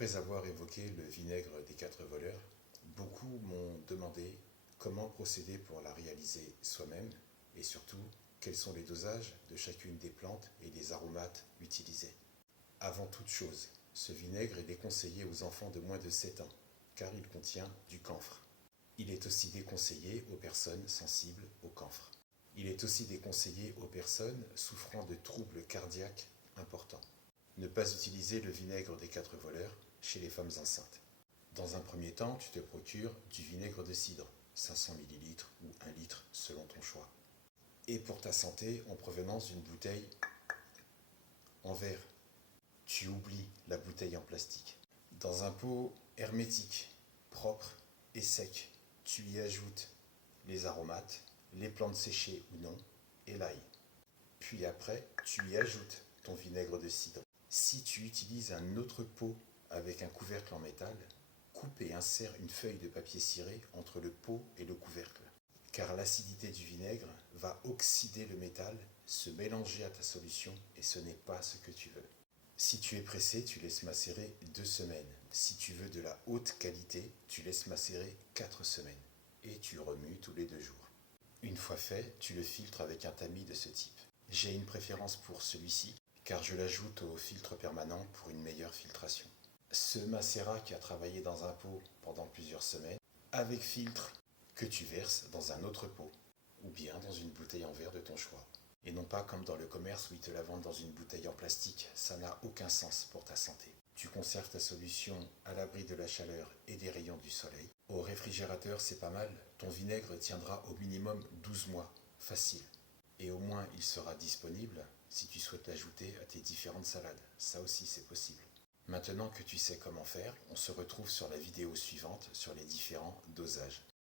Après avoir évoqué le vinaigre des quatre voleurs, beaucoup m'ont demandé comment procéder pour la réaliser soi-même et surtout quels sont les dosages de chacune des plantes et des aromates utilisés. Avant toute chose, ce vinaigre est déconseillé aux enfants de moins de 7 ans car il contient du camphre. Il est aussi déconseillé aux personnes sensibles au camphre. Il est aussi déconseillé aux personnes souffrant de troubles cardiaques importants. Ne pas utiliser le vinaigre des quatre voleurs chez les femmes enceintes. Dans un premier temps, tu te procures du vinaigre de cidre, 500 ml ou 1 litre selon ton choix. Et pour ta santé, en provenance d'une bouteille en verre. Tu oublies la bouteille en plastique. Dans un pot hermétique, propre et sec, tu y ajoutes les aromates, les plantes séchées ou non, et l'ail. Puis après, tu y ajoutes ton vinaigre de cidre. Si tu utilises un autre pot avec un couvercle en métal, coupe et insère une feuille de papier ciré entre le pot et le couvercle. Car l'acidité du vinaigre va oxyder le métal, se mélanger à ta solution et ce n'est pas ce que tu veux. Si tu es pressé, tu laisses macérer 2 semaines. Si tu veux de la haute qualité, tu laisses macérer 4 semaines. Et tu remues tous les 2 jours. Une fois fait, tu le filtres avec un tamis de ce type. J'ai une préférence pour celui-ci, car je l'ajoute au filtre permanent pour une meilleure filtration. Ce macérat qui a travaillé dans un pot pendant plusieurs semaines, avec filtre, que tu verses dans un autre pot, ou bien dans une bouteille en verre de ton choix. Et non pas comme dans le commerce où ils te la vendent dans une bouteille en plastique, ça n'a aucun sens pour ta santé. Tu conserves ta solution à l'abri de la chaleur et des rayons du soleil. Au réfrigérateur, c'est pas mal, ton vinaigre tiendra au minimum 12 mois, facile. Et au moins il sera disponible si tu souhaites l'ajouter à tes différentes salades, ça aussi c'est possible. Maintenant que tu sais comment faire, on se retrouve sur la vidéo suivante sur les différents dosages.